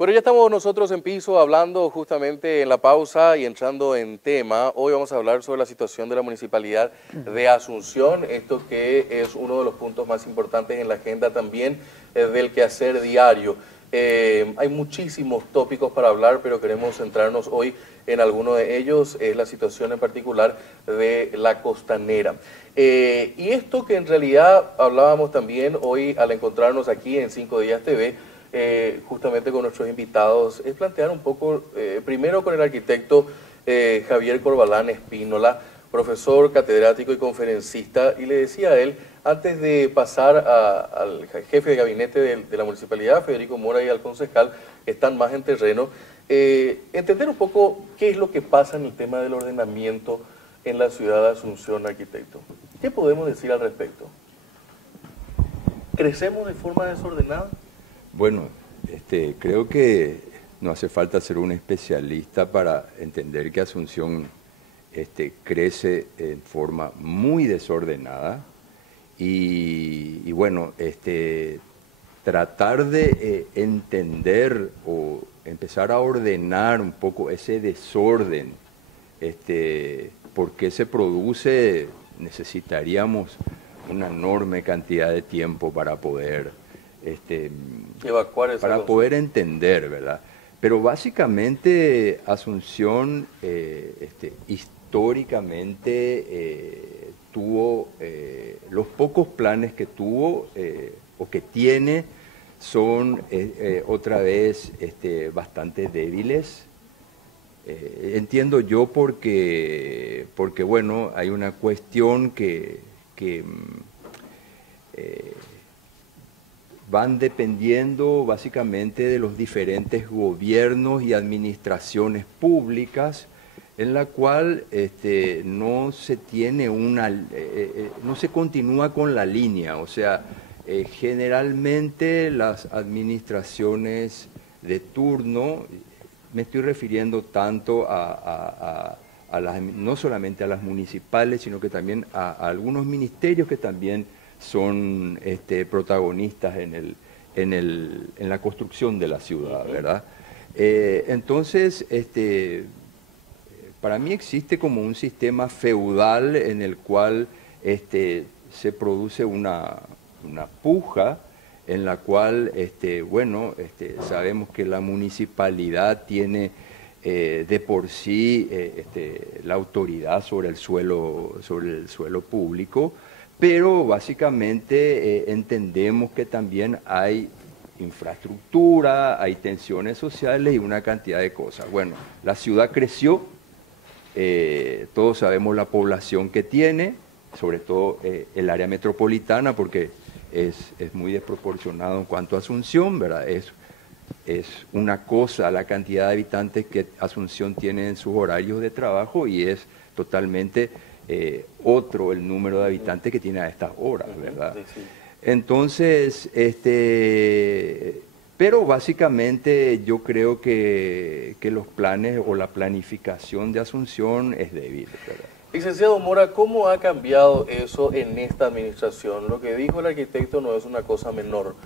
Bueno, ya estamos nosotros en piso hablando justamente en la pausa y entrando en tema. Hoy vamos a hablar sobre la situación de la Municipalidad de Asunción, esto que es uno de los puntos más importantes en la agenda también del quehacer diario. Hay muchísimos tópicos para hablar, pero queremos centrarnos hoy en alguno de ellos, es la situación en particular de la Costanera. Y esto que en realidad hablábamos también hoy al encontrarnos aquí en 5 Días TV, justamente con nuestros invitados, es plantear un poco, primero con el arquitecto Javier Corbalán Espínola, profesor, catedrático y conferencista, y le decía a él, antes de pasar al jefe de gabinete de la municipalidad, Federico Mora, y al concejal, que están más en terreno, entender un poco qué es lo que pasa en el tema del ordenamiento en la ciudad de Asunción, arquitecto. ¿Qué podemos decir al respecto? ¿Crecemos de forma desordenada? Bueno, creo que no hace falta ser un especialista para entender que Asunción crece en forma muy desordenada y bueno, tratar de entender o empezar a ordenar un poco ese desorden, por qué se produce, necesitaríamos una enorme cantidad de tiempo para poder evacuar esa para poder entender, ¿verdad? Pero básicamente Asunción históricamente tuvo, los pocos planes que tuvo o que tiene son otra vez bastante débiles. Entiendo yo porque bueno, hay una cuestión que van dependiendo básicamente de los diferentes gobiernos y administraciones públicas, en la cual no se tiene no se continúa con la línea, o sea, generalmente las administraciones de turno, me estoy refiriendo tanto no solamente a las municipales, sino que también a algunos ministerios que también son protagonistas en la construcción de la ciudad, ¿verdad? Entonces, para mí existe como un sistema feudal en el cual se produce una puja en la cual, bueno, sabemos que la municipalidad tiene de por sí la autoridad sobre el suelo público, pero básicamente entendemos que también hay infraestructura, hay tensiones sociales y una cantidad de cosas. Bueno, la ciudad creció, todos sabemos la población que tiene, sobre todo el área metropolitana, porque es muy desproporcionado en cuanto a Asunción, ¿verdad? Es una cosa la cantidad de habitantes que Asunción tiene en sus horarios de trabajo y es totalmente otro el número de habitantes que tiene a estas horas, ¿verdad? Entonces, pero básicamente yo creo que los planes o la planificación de Asunción es débil, ¿verdad? Licenciado Mora, ¿cómo ha cambiado eso en esta administración? Lo que dijo el arquitecto no es una cosa menor,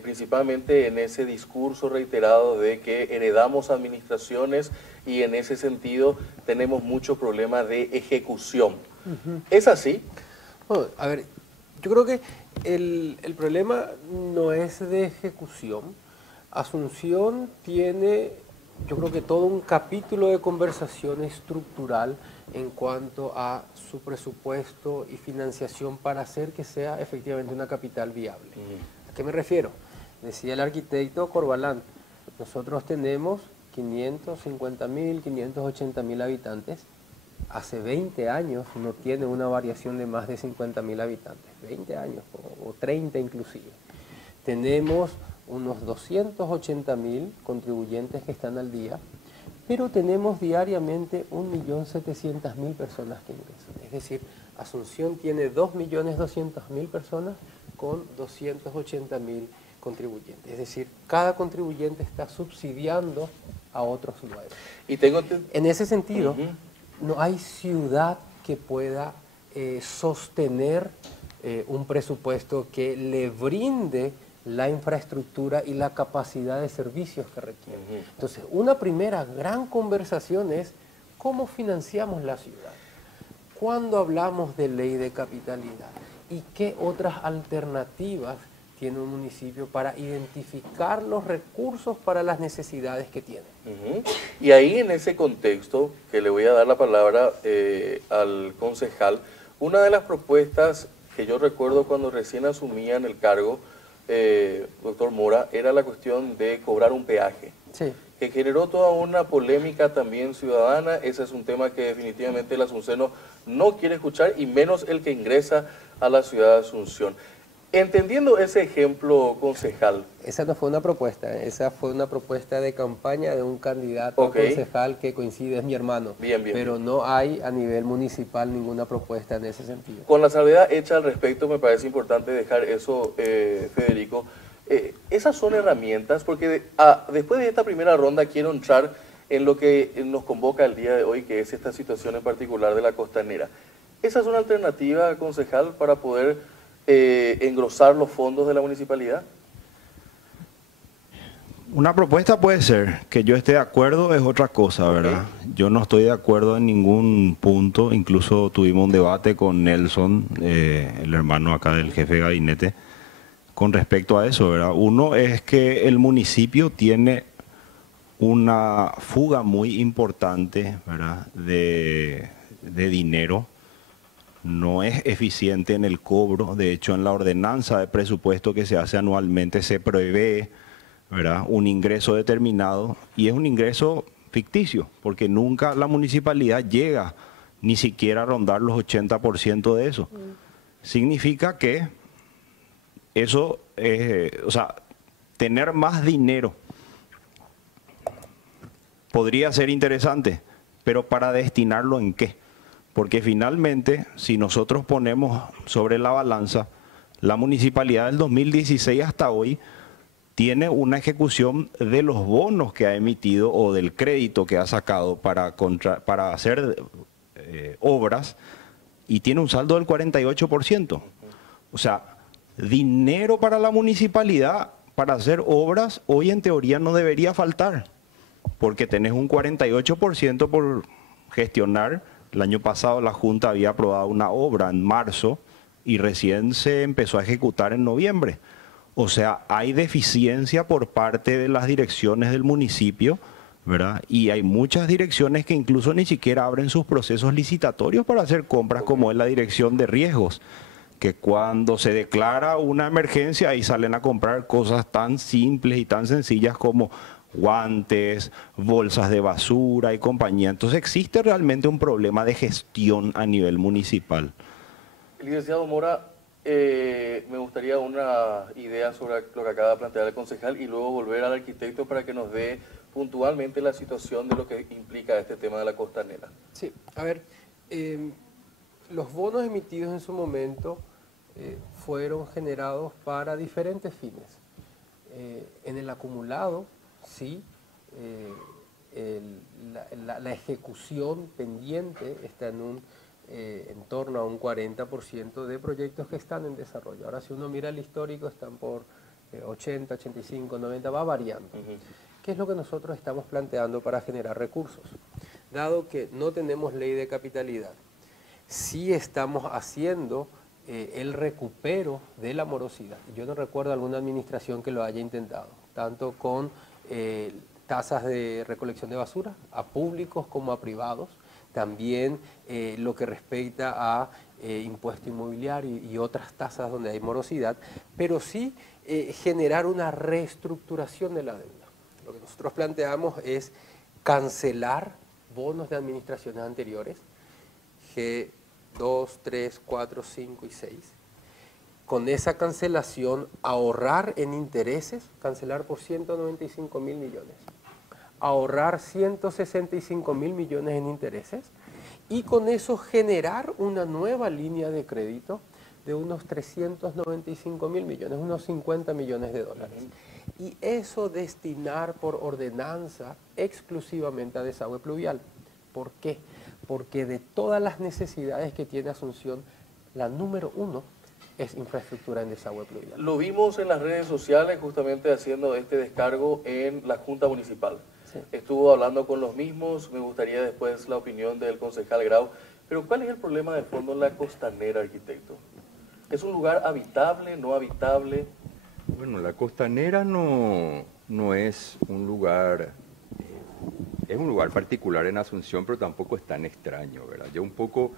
principalmente en ese discurso reiterado de que heredamos administraciones y en ese sentido tenemos muchos problemas de ejecución. ¿Es así? Bueno, a ver, yo creo que el problema no es de ejecución. Asunción tiene, yo creo que todo un capítulo de conversación estructural en cuanto a su presupuesto y financiación para hacer que sea efectivamente una capital viable. ¿A qué me refiero? Decía el arquitecto Corbalán, nosotros tenemos 550.000, 580.000 habitantes. Hace 20 años no tiene una variación de más de 50.000 habitantes, 20 años o 30 inclusive. Tenemos unos 280.000 contribuyentes que están al día, pero tenemos diariamente 1.700.000 personas que ingresan. Es decir, Asunción tiene 2.200.000 personas con 280.000 contribuyentes. Es decir, cada contribuyente está subsidiando a otros 9. En ese sentido, no hay ciudad que pueda sostener un presupuesto que le brinde la infraestructura y la capacidad de servicios que requiere. Entonces, una primera gran conversación es cómo financiamos la ciudad. ¿Cuándo hablamos de ley de capitalidad? ¿Y qué otras alternativas tiene un municipio para identificar los recursos para las necesidades que tiene? Y ahí en ese contexto, que le voy a dar la palabra al concejal, una de las propuestas que yo recuerdo cuando recién asumía en el cargo, doctor Mora, era la cuestión de cobrar un peaje, Sí. que generó toda una polémica también ciudadana. Ese es un tema que definitivamente el asunceno no quiere escuchar, y menos el que ingresa a la ciudad de Asunción. Entendiendo ese ejemplo, concejal. Esa no fue una propuesta, esa fue una propuesta de campaña de un candidato a concejal que coincide, es mi hermano. Bien, bien. Pero no hay a nivel municipal ninguna propuesta en ese sentido. Con la salvedad hecha al respecto, me parece importante dejar eso, Federico. Esas son herramientas, porque después de esta primera ronda quiero entrar en lo que nos convoca el día de hoy, que es esta situación en particular de la costanera. ¿Esa es una alternativa, concejal, para poder engrosar los fondos de la municipalidad? Una propuesta puede ser, que yo esté de acuerdo es otra cosa, ¿verdad? Yo no estoy de acuerdo en ningún punto, incluso tuvimos un debate con Nelson, el hermano acá del jefe de gabinete, con respecto a eso, ¿verdad? Uno es que el municipio tiene una fuga muy importante, ¿verdad?, de dinero. No es eficiente en el cobro. De hecho, en la ordenanza de presupuesto que se hace anualmente se prevé, ¿verdad?, un ingreso determinado, y es un ingreso ficticio, porque nunca la municipalidad llega ni siquiera a rondar los 80% de eso. Significa que eso, o sea, tener más dinero podría ser interesante, pero ¿para destinarlo en qué? Porque finalmente, si nosotros ponemos sobre la balanza, la municipalidad del 2016 hasta hoy tiene una ejecución de los bonos que ha emitido o del crédito que ha sacado para hacer obras, y tiene un saldo del 48%. O sea, dinero para la municipalidad para hacer obras hoy en teoría no debería faltar, porque tenés un 48% por gestionar. El año pasado la Junta había aprobado una obra en marzo y recién se empezó a ejecutar en noviembre. O sea, hay deficiencia por parte de las direcciones del municipio, ¿verdad? Y hay muchas direcciones que incluso ni siquiera abren sus procesos licitatorios para hacer compras, como es la dirección de riesgos, que cuando se declara una emergencia ahí salen a comprar cosas tan simples y tan sencillas como guantes, bolsas de basura y compañía. Entonces existe realmente un problema de gestión a nivel municipal. Licenciado Mora, me gustaría una idea sobre lo que acaba de plantear el concejal, y luego volver al arquitecto para que nos dé puntualmente la situación de lo que implica este tema de la costanera. Sí, a ver, los bonos emitidos en su momento fueron generados para diferentes fines. En el acumulado, sí, la ejecución pendiente está en torno a un 40% de proyectos que están en desarrollo. Ahora, si uno mira el histórico, están por 80, 85, 90, va variando. ¿Qué es lo que nosotros estamos planteando para generar recursos? Dado que no tenemos ley de capitalidad, sí estamos haciendo el recupero de la morosidad. Yo no recuerdo alguna administración que lo haya intentado, tanto con tasas de recolección de basura, a públicos como a privados, también lo que respecta a impuesto inmobiliario y otras tasas donde hay morosidad, pero sí generar una reestructuración de la deuda. Lo que nosotros planteamos es cancelar bonos de administraciones anteriores, G2, 3, 4, 5 y 6, con esa cancelación ahorrar en intereses, cancelar por 195.000 millones, ahorrar 165.000 millones en intereses, y con eso generar una nueva línea de crédito de unos 395.000 millones, unos 50 millones de dólares. Y eso destinar por ordenanza exclusivamente a desagüe pluvial. ¿Por qué? Porque de todas las necesidades que tiene Asunción, la número uno es infraestructura en desagüe pluvial. Lo vimos en las redes sociales justamente haciendo este descargo en la Junta Municipal. Sí. Estuvo hablando con los mismos, me gustaría después la opinión del concejal Grau. Pero ¿cuál es el problema de fondo en la Costanera, arquitecto? ¿Es un lugar habitable, no habitable? Bueno, la Costanera no es un lugar, es un lugar particular en Asunción, pero tampoco es tan extraño, ¿verdad? Yo un poco,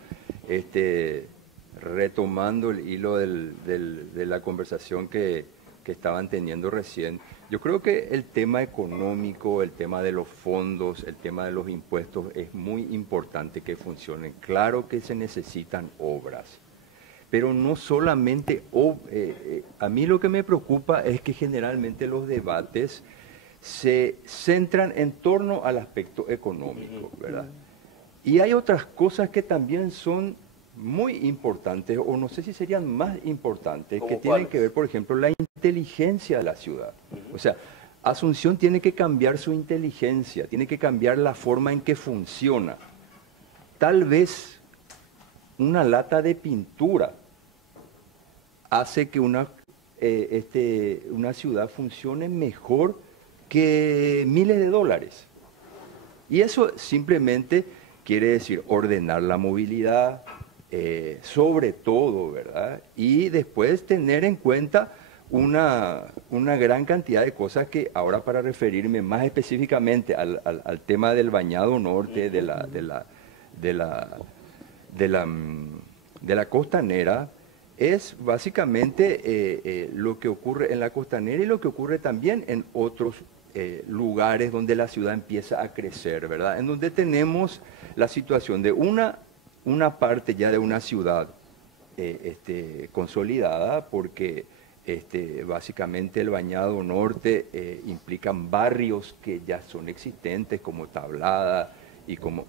retomando el hilo de la conversación que estaban teniendo recién, yo creo que el tema económico, el tema de los fondos, el tema de los impuestos es muy importante que funcionen. Claro que se necesitan obras, pero no solamente, a mí lo que me preocupa es que generalmente los debates se centran en torno al aspecto económico, ¿verdad? Y hay otras cosas que también son muy importantes, o no sé si serían más importantes, que tienen que ver, por ejemplo, la inteligencia de la ciudad. O sea, Asunción tiene que cambiar su inteligencia, tiene que cambiar la forma en que funciona. Tal vez una lata de pintura hace que una ciudad funcione mejor que miles de dólares. Y eso simplemente quiere decir ordenar la movilidad, sobre todo, ¿verdad? Y después tener en cuenta una gran cantidad de cosas que ahora, para referirme más específicamente al tema del Bañado Norte, de la Costanera, es básicamente lo que ocurre en la Costanera y lo que ocurre también en otros lugares donde la ciudad empieza a crecer, ¿verdad? En donde tenemos la situación de una parte ya de una ciudad consolidada, porque básicamente el Bañado Norte implican barrios que ya son existentes, como Tablada y como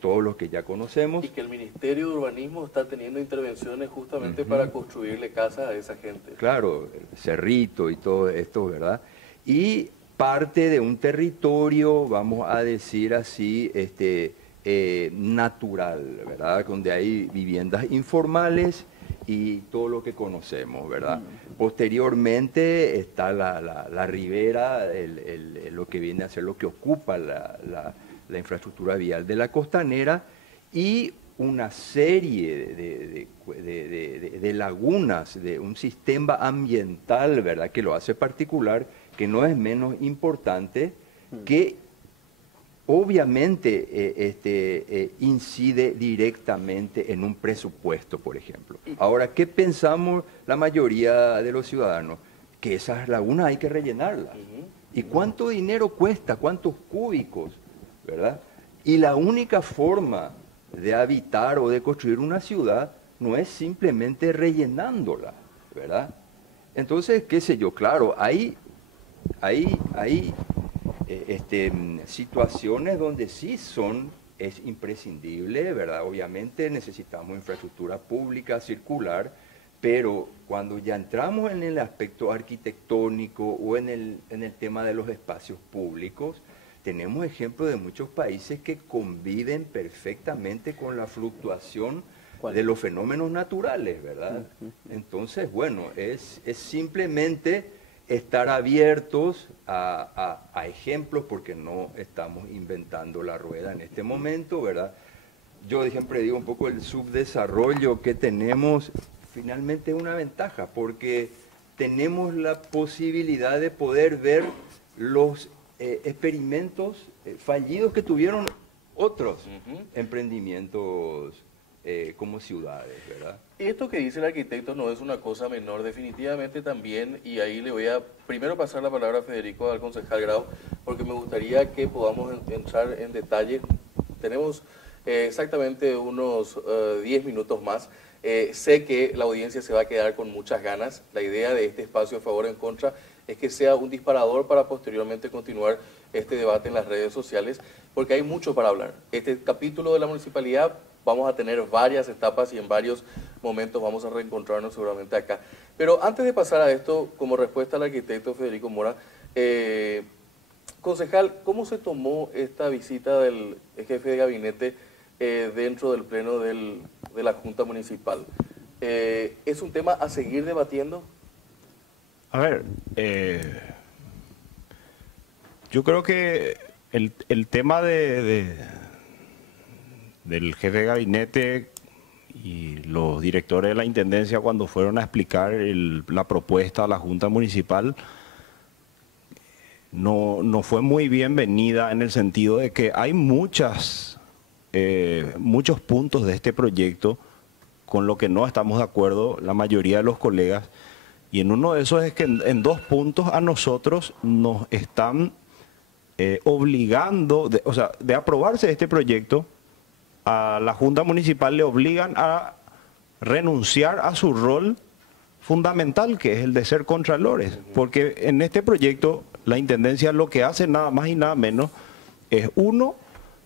todos los que ya conocemos. Y que el Ministerio de Urbanismo está teniendo intervenciones justamente para construirle casas a esa gente. Claro, Cerrito y todo esto, ¿verdad? Y parte de un territorio, vamos a decir así, natural, ¿verdad? Donde hay viviendas informales y todo lo que conocemos, ¿verdad? Posteriormente está la ribera, lo que viene a ser lo que ocupa la infraestructura vial de la Costanera, y una serie de lagunas, de un sistema ambiental, ¿verdad?, que lo hace particular, que no es menos importante, que obviamente incide directamente en un presupuesto, por ejemplo. Ahora, ¿qué pensamos la mayoría de los ciudadanos? Que esas lagunas hay que rellenarlas. ¿Y cuánto dinero cuesta? ¿Cuántos cúbicos? ¿Verdad? Y la única forma de habitar o de construir una ciudad no es simplemente rellenándola, ¿verdad? Entonces, qué sé yo, claro, hay situaciones donde es imprescindible, ¿verdad? Obviamente necesitamos infraestructura pública, circular, pero cuando ya entramos en el aspecto arquitectónico o en el tema de los espacios públicos, tenemos ejemplos de muchos países que conviven perfectamente con la fluctuación de los fenómenos naturales, ¿verdad? Entonces, bueno, es simplemente estar abiertos a ejemplos, porque no estamos inventando la rueda en este momento, ¿verdad? Yo siempre digo un poco el subdesarrollo que tenemos, finalmente es una ventaja, porque tenemos la posibilidad de poder ver los experimentos fallidos que tuvieron otros emprendimientos como ciudades, ¿verdad? Esto que dice el arquitecto no es una cosa menor, definitivamente también, y ahí le voy a primero pasar la palabra a Federico, al concejal Grau, porque me gustaría que podamos entrar en detalle. Tenemos exactamente unos 10 minutos más. Sé que la audiencia se va a quedar con muchas ganas. La idea de este espacio a favor o en contra es que sea un disparador para posteriormente continuar este debate en las redes sociales, porque hay mucho para hablar. Este capítulo de la municipalidad vamos a tener varias etapas y en varios momentos vamos a reencontrarnos seguramente acá. Pero antes de pasar a esto, como respuesta al arquitecto Federico Mora, concejal, ¿cómo se tomó esta visita del jefe de gabinete dentro del pleno de la Junta Municipal? ¿Es un tema a seguir debatiendo? A ver, yo creo que el tema del jefe de gabinete y los directores de la Intendencia cuando fueron a explicar la propuesta a la Junta Municipal no fue muy bienvenida en el sentido de que hay muchos puntos de este proyecto con lo que no estamos de acuerdo la mayoría de los colegas, y en uno de esos es que en 2 puntos a nosotros nos están obligando, o sea, de aprobarse este proyecto, a la Junta Municipal le obligan a renunciar a su rol fundamental, que es el de ser contralores, porque en este proyecto la Intendencia lo que hace nada más y nada menos es, uno,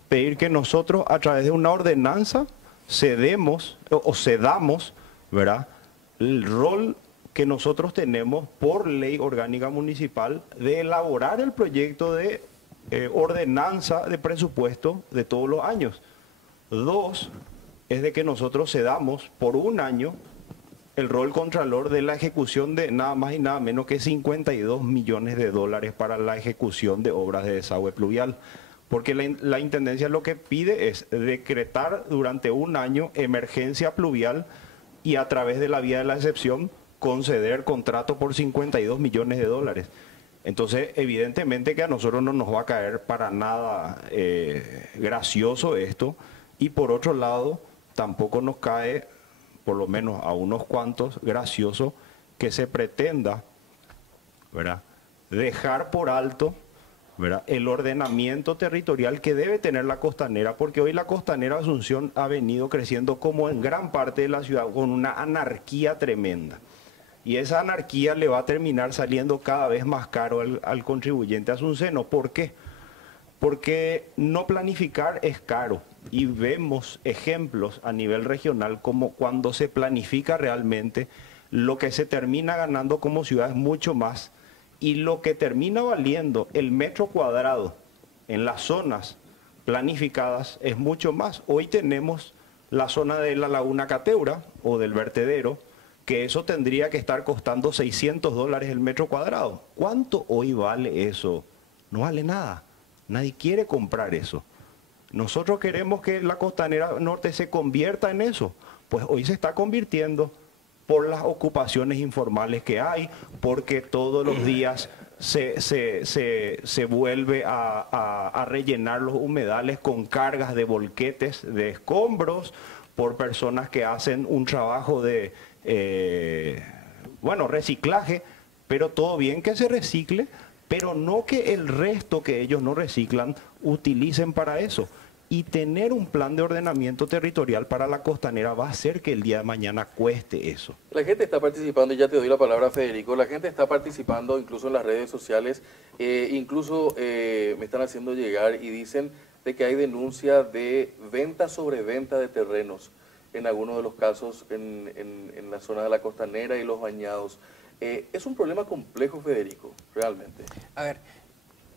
pedir que nosotros a través de una ordenanza cedamos, ¿verdad?, el rol que nosotros tenemos por ley orgánica municipal de elaborar el proyecto de ordenanza de presupuesto de todos los años. 2, es de que nosotros cedamos por 1 año el rol contralor de la ejecución de nada más y nada menos que 52 millones de dólares para la ejecución de obras de desagüe pluvial. Porque la Intendencia lo que pide es decretar durante 1 año emergencia pluvial y a través de la vía de la excepción conceder contrato por 52 millones de dólares. Entonces, evidentemente que a nosotros no nos va a caer para nada gracioso esto, y por otro lado, tampoco nos cae, por lo menos a unos cuantos, gracioso que se pretenda, ¿verdad?, dejar por alto, ¿verdad?, el ordenamiento territorial que debe tener la Costanera, porque hoy la Costanera Asunción ha venido creciendo como en gran parte de la ciudad con una anarquía tremenda. Y esa anarquía le va a terminar saliendo cada vez más caro al contribuyente asunceno. ¿Por qué? Porque no planificar es caro. Y vemos ejemplos a nivel regional como cuando se planifica realmente, lo que se termina ganando como ciudad es mucho más. Y lo que termina valiendo el metro cuadrado en las zonas planificadas es mucho más. Hoy tenemos la zona de la Laguna Cateura o del vertedero, que eso tendría que estar costando $600 el metro cuadrado. ¿Cuánto hoy vale eso? No vale nada. Nadie quiere comprar eso. Nosotros queremos que la Costanera Norte se convierta en eso. Pues hoy se está convirtiendo por las ocupaciones informales que hay, porque todos los días se vuelve a rellenar los humedales con cargas de volquetes, de escombros, por personas que hacen un trabajo de reciclaje, pero todo bien que se recicle, pero no que el resto que ellos no reciclan utilicen para eso. Y tener un plan de ordenamiento territorial para la Costanera va a hacer que el día de mañana cueste eso. La gente está participando, y ya te doy la palabra, Federico, la gente está participando incluso en las redes sociales, incluso me están haciendo llegar y dicen de que hay denuncia de venta sobre venta de terrenos en algunos de los casos en la zona de la Costanera y los bañados. Es un problema complejo, Federico, realmente. A ver,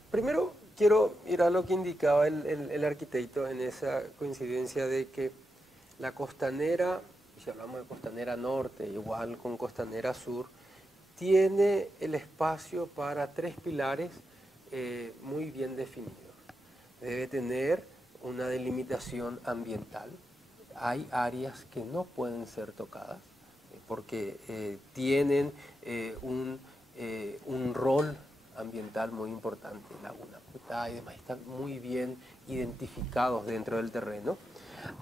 primero quiero ir a lo que indicaba el arquitecto en esa coincidencia de que la Costanera, si hablamos de Costanera Norte, igual con Costanera Sur, tiene el espacio para 3 pilares muy bien definidos. Debe tener una delimitación ambiental. Hay áreas que no pueden ser tocadas porque tienen un rol ambiental muy importante. Laguna Putá y demás están muy bien identificados dentro del terreno.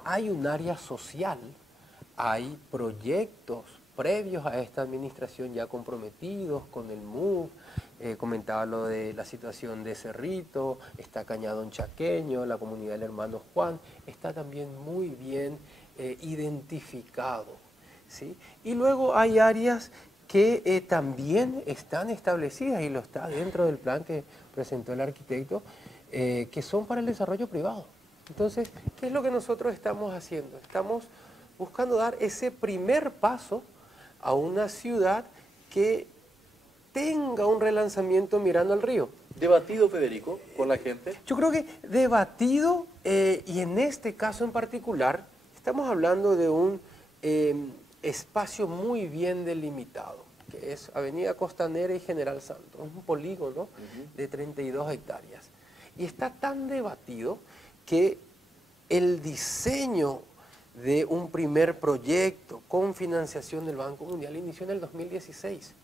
Hay un área social, hay proyectos previos a esta administración ya comprometidos con el MUV. Comentaba lo de la situación de Cerrito, está Cañadón Chaqueño, la comunidad del Hermano Juan, está también muy bien identificado, ¿sí? Y luego hay áreas que también están establecidas, y lo está dentro del plan que presentó el arquitecto, que son para el desarrollo privado. Entonces, ¿qué es lo que nosotros estamos haciendo? Estamos buscando dar ese primer paso a una ciudad que tenga un relanzamiento mirando al río. ¿Debatido, Federico, con la gente? Yo creo que debatido, y en este caso en particular, estamos hablando de espacio muy bien delimitado, que es Avenida Costanera y General Santos, un polígono de 32 hectáreas. Y está tan debatido que el diseño de un primer proyecto con financiación del Banco Mundial inició en el 2016.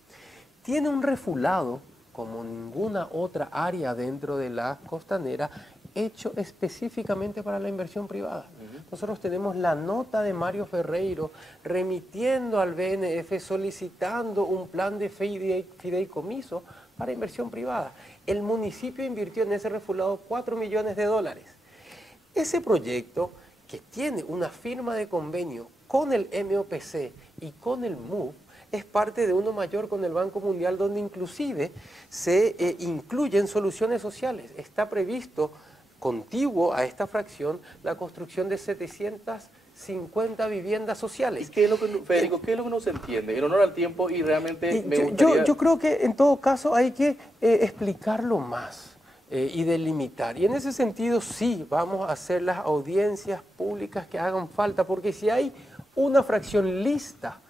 Tiene un refulado, como ninguna otra área dentro de la costanera, hecho específicamente para la inversión privada. Nosotros tenemos la nota de Mario Ferreiro remitiendo al BNF solicitando un plan de fideicomiso para inversión privada. El municipio invirtió en ese refulado $4 millones. Ese proyecto, que tiene una firma de convenio con el MOPC y con el MUF, es parte de uno mayor con el Banco Mundial, donde inclusive se incluyen soluciones sociales. Está previsto, contiguo a esta fracción, la construcción de 750 viviendas sociales. ¿Y qué es lo que, Federico, qué es lo que no se entiende? En honor al tiempo y realmente me gustaría... Yo creo que en todo caso hay que explicarlo más. Y delimitar. Y en ese sentido sí vamos a hacer las audiencias públicas que hagan falta, porque si hay una fracción lista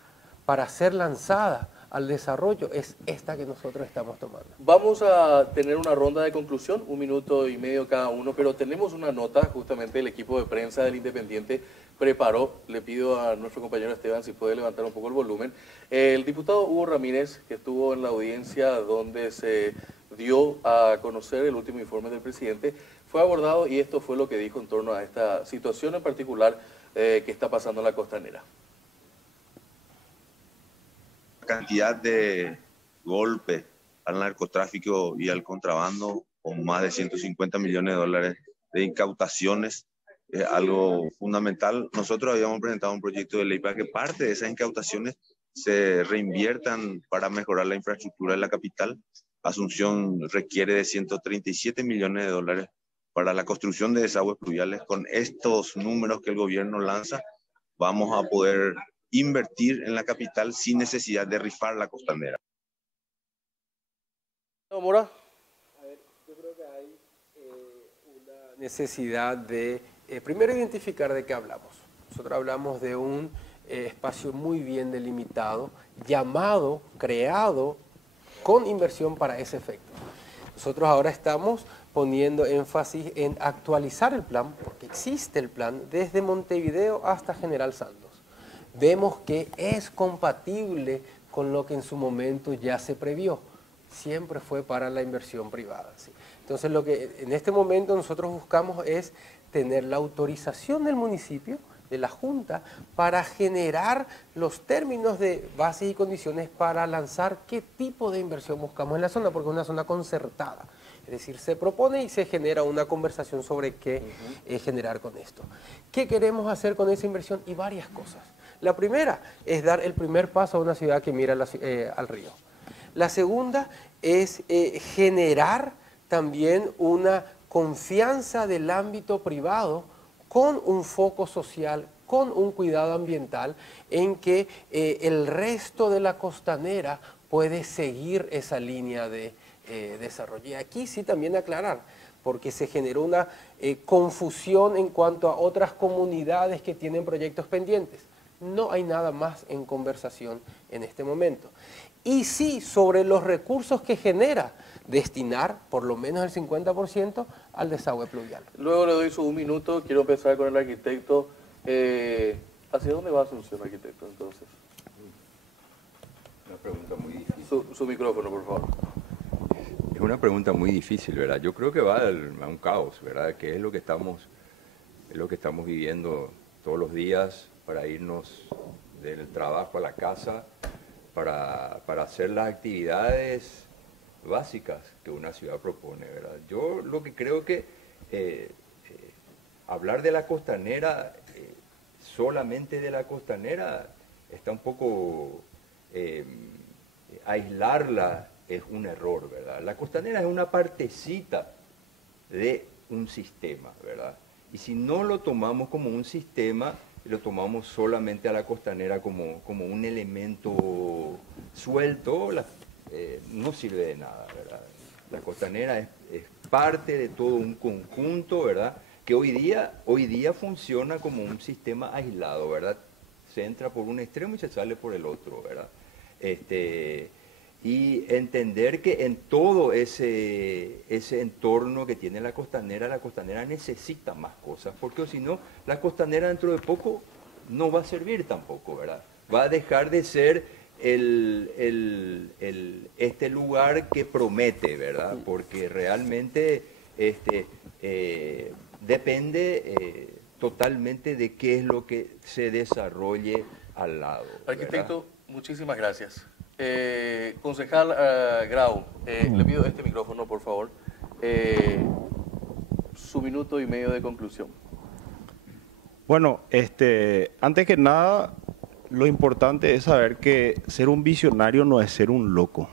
para ser lanzada al desarrollo, es esta que nosotros estamos tomando. Vamos a tener una ronda de conclusión, 1 minuto y medio cada uno, pero tenemos una nota, justamente el equipo de prensa del Independiente preparó, le pido a nuestro compañero Esteban si puede levantar un poco el volumen. El diputado Hugo Ramírez, que estuvo en la audiencia donde se dio a conocer el último informe del presidente, fue abordado y esto fue lo que dijo en torno a esta situación en particular que está pasando en la costanera. Cantidad de golpes al narcotráfico y al contrabando, con más de 150 millones de dólares de incautaciones, es algo fundamental. Nosotros habíamos presentado un proyecto de ley para que parte de esas incautaciones se reinviertan para mejorar la infraestructura de la capital. Asunción requiere de 137 millones de dólares para la construcción de desagües pluviales. Con estos números que el gobierno lanza, vamos a poder invertir en la capital sin necesidad de rifar la costanera. Mora. A ver, yo creo que hay una necesidad de, primero, identificar de qué hablamos. Nosotros hablamos de un espacio muy bien delimitado, llamado, creado, con inversión para ese efecto. Nosotros ahora estamos poniendo énfasis en actualizar el plan, porque existe el plan desde Montevideo hasta General Santos. Vemos que es compatible con lo que en su momento ya se previó. Siempre fue para la inversión privada, ¿sí? Entonces lo que en este momento nosotros buscamos es tener la autorización del municipio, de la Junta, para generar los términos de bases y condiciones para lanzar qué tipo de inversión buscamos en la zona, porque es una zona concertada. Es decir, se propone y se genera una conversación sobre qué generar con esto. ¿Qué queremos hacer con esa inversión? Y varias cosas. La primera es dar el primer paso a una ciudad que mira al río. La segunda es generar también una confianza del ámbito privado con un foco social, con un cuidado ambiental, en que el resto de la costanera puede seguir esa línea de desarrollo. Y aquí sí también aclarar, porque se generó una confusión en cuanto a otras comunidades que tienen proyectos pendientes. No hay nada más en conversación en este momento. Y sí, sobre los recursos que genera, destinar por lo menos el 50% al desagüe pluvial. Luego le doy su 1 minuto, quiero empezar con el arquitecto. ¿Hacia dónde va Asunción, arquitecto, entonces? Una pregunta muy difícil. Su micrófono, por favor. Es una pregunta muy difícil, ¿verdad? Yo creo que va a un caos, ¿verdad? Que es lo que estamos viviendo todos los días para irnos del trabajo a la casa, para hacer las actividades básicas que una ciudad propone, ¿verdad? Yo lo que creo que hablar de la costanera, solamente de la costanera, está un poco aislarla es un error, ¿verdad? La costanera es una partecita de un sistema, ¿verdad? Y si no lo tomamos como un sistema, lo tomamos solamente a la costanera como un elemento suelto, no sirve de nada, ¿verdad? La costanera es parte de todo un conjunto, ¿verdad? Que hoy día funciona como un sistema aislado, ¿verdad? se entra por un extremo y se sale por el otro, ¿verdad? Y entender que en todo ese entorno que tiene la costanera necesita más cosas, porque si no, la costanera dentro de poco no va a servir tampoco, ¿verdad? Va a dejar de ser este lugar que promete, ¿verdad? Porque realmente depende totalmente de qué es lo que se desarrolle al lado, ¿verdad? Arquitecto, muchísimas gracias. Concejal Grau, le pido este micrófono, por favor. Su minuto y medio de conclusión. Bueno, antes que nada, lo importante es saber que ser un visionario no es ser un loco.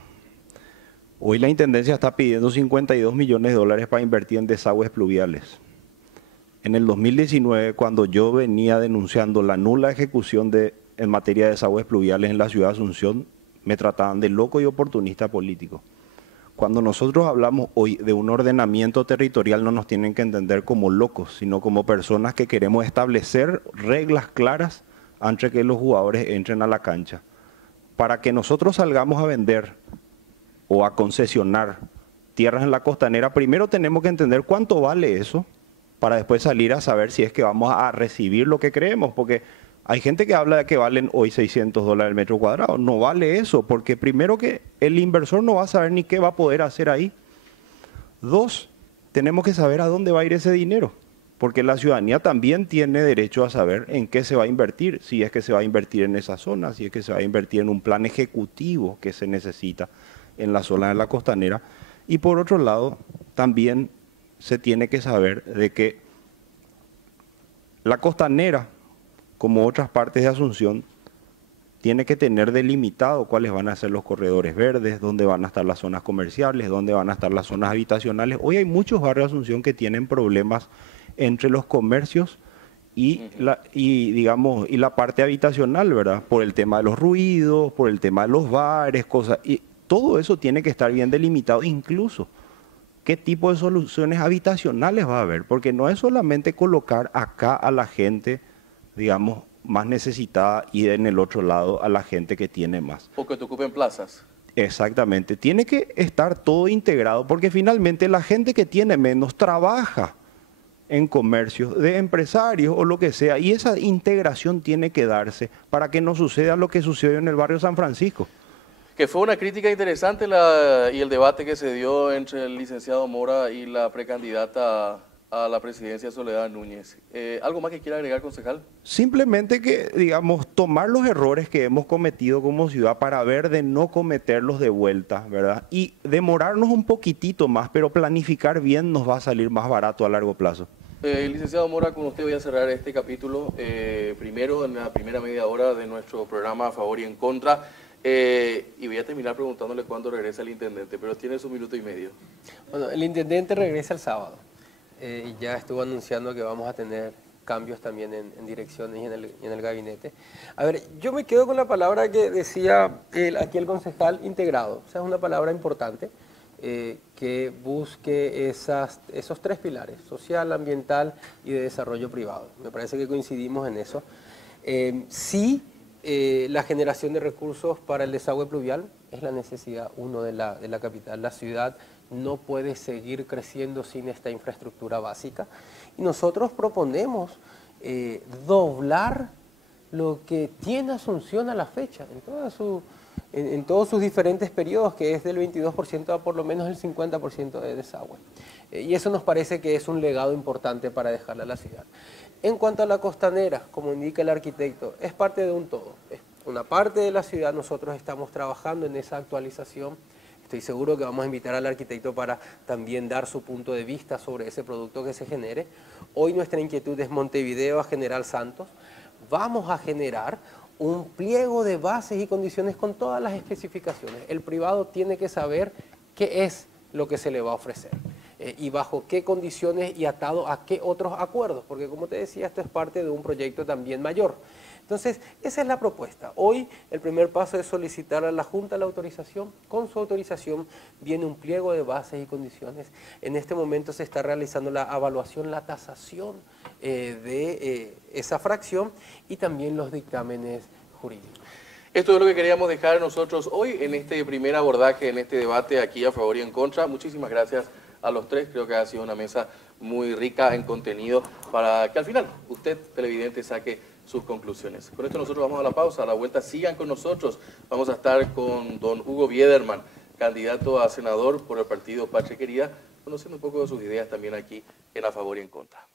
Hoy la Intendencia está pidiendo 52 millones de dólares para invertir en desagües pluviales. En el 2019, cuando yo venía denunciando la nula ejecución en materia de desagües pluviales en la ciudad de Asunción, me trataban de loco y oportunista político. Cuando nosotros hablamos hoy de un ordenamiento territorial, no nos tienen que entender como locos, sino como personas que queremos establecer reglas claras antes que los jugadores entren a la cancha. Para que nosotros salgamos a vender o a concesionar tierras en la costanera, primero tenemos que entender cuánto vale eso, para después salir a saber si es que vamos a recibir lo que creemos, porque hay gente que habla de que valen hoy 600 dólares el metro cuadrado. No vale eso, porque primero que el inversor no va a saber ni qué va a poder hacer ahí. Dos, tenemos que saber a dónde va a ir ese dinero, porque la ciudadanía también tiene derecho a saber en qué se va a invertir, si es que se va a invertir en esa zona, si es que se va a invertir en un plan ejecutivo que se necesita en la zona de la costanera. Y por otro lado, también se tiene que saber de que la costanera, como otras partes de Asunción, tiene que tener delimitado cuáles van a ser los corredores verdes, dónde van a estar las zonas comerciales, dónde van a estar las zonas habitacionales. Hoy hay muchos barrios de Asunción que tienen problemas entre los comercios y la parte habitacional, ¿verdad? Por el tema de los ruidos, por el tema de los bares, cosas. Y todo eso tiene que estar bien delimitado, incluso qué tipo de soluciones habitacionales va a haber, porque no es solamente colocar acá a la gente, digamos, más necesitada y en el otro lado a la gente que tiene más. O que te ocupen plazas. Exactamente, tiene que estar todo integrado, porque finalmente la gente que tiene menos trabaja en comercios de empresarios o lo que sea, y esa integración tiene que darse para que no suceda lo que sucedió en el barrio San Francisco. Que fue una crítica interesante y el debate que se dio entre el licenciado Mora y la precandidata a la presidencia Soledad Núñez. ¿Algo más que quiera agregar, concejal? Simplemente que, digamos, tomar los errores que hemos cometido como ciudad para ver de no cometerlos de vuelta, ¿verdad? Y demorarnos un poquitito más, pero planificar bien nos va a salir más barato a largo plazo. Licenciado Mora, con usted voy a cerrar este capítulo, primero en la primera media hora de nuestro programa A Favor y en Contra. Y voy a terminar preguntándole cuándo regresa el intendente, pero tiene su minuto y medio. Bueno, el intendente regresa el sábado. Y ya estuvo anunciando que vamos a tener cambios también en direcciones y en el gabinete. A ver, yo me quedo con la palabra que decía aquí el concejal, integrado. O sea, es una palabra importante que busque esos tres pilares, social, ambiental y de desarrollo privado. Me parece que coincidimos en eso. Sí, la generación de recursos para el desagüe pluvial es la necesidad, de la capital. La ciudad no puede seguir creciendo sin esta infraestructura básica. Y nosotros proponemos doblar lo que tiene Asunción a la fecha, en todos sus diferentes periodos, que es del 22% a por lo menos el 50% de desagüe. Y eso nos parece que es un legado importante para dejarle a la ciudad. En cuanto a la costanera, como indica el arquitecto, es parte de un todo. Es una parte de la ciudad, nosotros estamos trabajando en esa actualización. Estoy seguro que vamos a invitar al arquitecto para también dar su punto de vista sobre ese producto que se genere. Hoy nuestra inquietud es Montevideo a General Santos. Vamos a generar un pliego de bases y condiciones con todas las especificaciones. El privado tiene que saber qué es lo que se le va a ofrecer. y bajo qué condiciones y atado a qué otros acuerdos, porque como te decía, esto es parte de un proyecto también mayor. Entonces, esa es la propuesta. Hoy el primer paso es solicitar a la Junta la autorización. Con su autorización viene un pliego de bases y condiciones. En este momento se está realizando la evaluación, la tasación de esa fracción y también los dictámenes jurídicos. Esto es lo que queríamos dejar nosotros hoy en este primer abordaje, en este debate aquí a favor y en contra. Muchísimas gracias a los tres. Creo que ha sido una mesa muy rica en contenido para que al final usted, televidente, saque sus conclusiones. Con esto nosotros vamos a la pausa. A la vuelta sigan con nosotros. Vamos a estar con don Hugo Biederman, candidato a senador por el partido Patria Querida, conociendo un poco de sus ideas también aquí en A Favor y en Contra.